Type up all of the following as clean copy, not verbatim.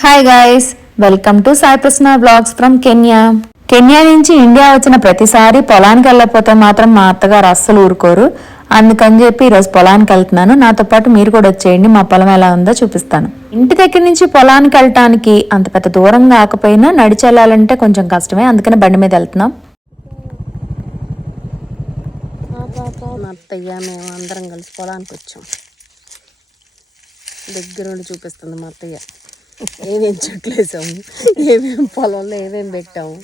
Hi guys, welcome to Sai Prasanna vlogs from Kenya. Kenya నుంచి India వచ్చిన ప్రతిసారి పొలానికి వెళ్ళకపోతే మాత్రం మా అత్తగారు అస్సలు ఊరుకోరు. అందుకని చెప్పి ఈరోజు పొలానికి వెళ్తున్నాను. నాతో పాటు మీరు కూడా వచ్చేయండి, మా పొలం ఎలా ఉందో చూపిస్తాను. ఇంటి దగ్గర నుంచి పొలానికి వెళ్ళటానికి అంత పెద్ద దూరం కాకపోయినా నడిచి వెళ్ళాలంటే కొంచెం కష్టమే, అందుకని బండి మీద వెళ్తున్నాం. మా అత్తయ్య మేము అందరం కలిసి పొలానికి వచ్చాం. దగ్గరుండి చూపిస్తుంది మా అత్తయ్య. ఏమేమి చెట్లు వేసాము, ఏమేమి పొలంలో ఏమేమి పెట్టాము.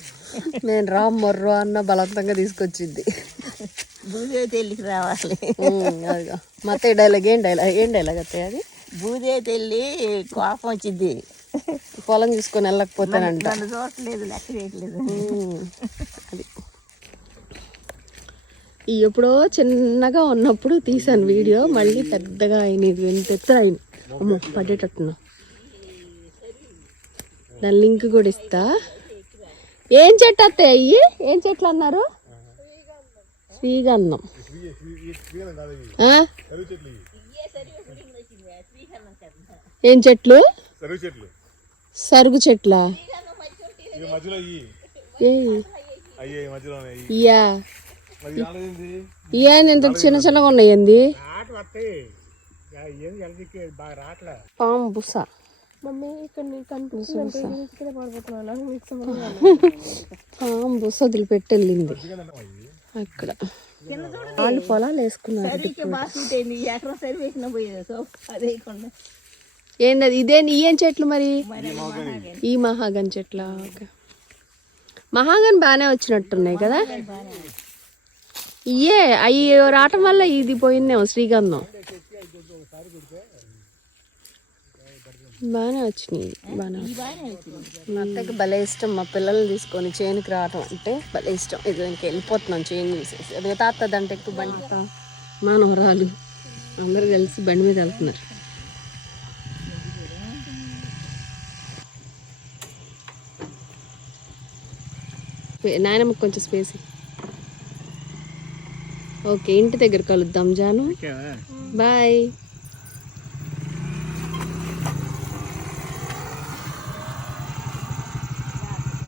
నేను మొర్రో అన్న బలవంతంగా తీసుకొచ్చింది. బూదేతెల్లికి రావాలి. అదిగా మా అత్తయ్య డైలాగ్. ఏం డైలాగ్ అత్తయ్య అది? బూదేతెల్లి కోపం వచ్చింది, పొలం చూసుకొని వెళ్ళకపోతానంట. చూడట్లేదు, లెక్క వేయట్లేదు. అది ఎప్పుడో చిన్నగా ఉన్నప్పుడు తీసాను వీడియో. మళ్ళీ పెద్దగా అయినది, ఎంత ఎత్తున అయిన అమ్మో పడేటట్టున్నా. దాని లింక్ కూడా ఇస్తా. ఏం చెట్టు అత్తయ్య అయ్యి? ఏం చెట్లు అన్నారు? శ్రీగంధం. ఏం చెట్లు? సరుగు చెట్లా? ఇంత చిన్న చిన్నగా ఉన్నాయండి. పాము బుస. పాము బుస వదిలిపెట్టి వెళ్ళింది. అక్కడ వాళ్ళు పొలాలు వేసుకున్నారు. ఏంటది? ఏం చెట్లు మరి? ఈ మహాగన్ చెట్ల. మహాగన్ బాగానే వచ్చినట్టున్నాయి కదా. అవి రావటం వల్ల ఇది పోయిందేమో శ్రీగంధం. బాగానే వచ్చినాయి. మా అత్తకి భలే ఇష్టం మా పిల్లల్ని తీసుకొని చేనుకి రావటం అంటే భలే ఇష్టం. ఇది ఇంక వెళ్ళిపోతున్నాం చేను చూసేసి. అది తాత అంటే ఎక్కువ బండి. మానవరాలు అందరు కలిసి బండి మీద వెళ్తున్నారు. నాయనమ్మకి కొంచెం స్పేస్. ఓకే, ఇంటి దగ్గర కలుద్దాం జాను. బాయ్.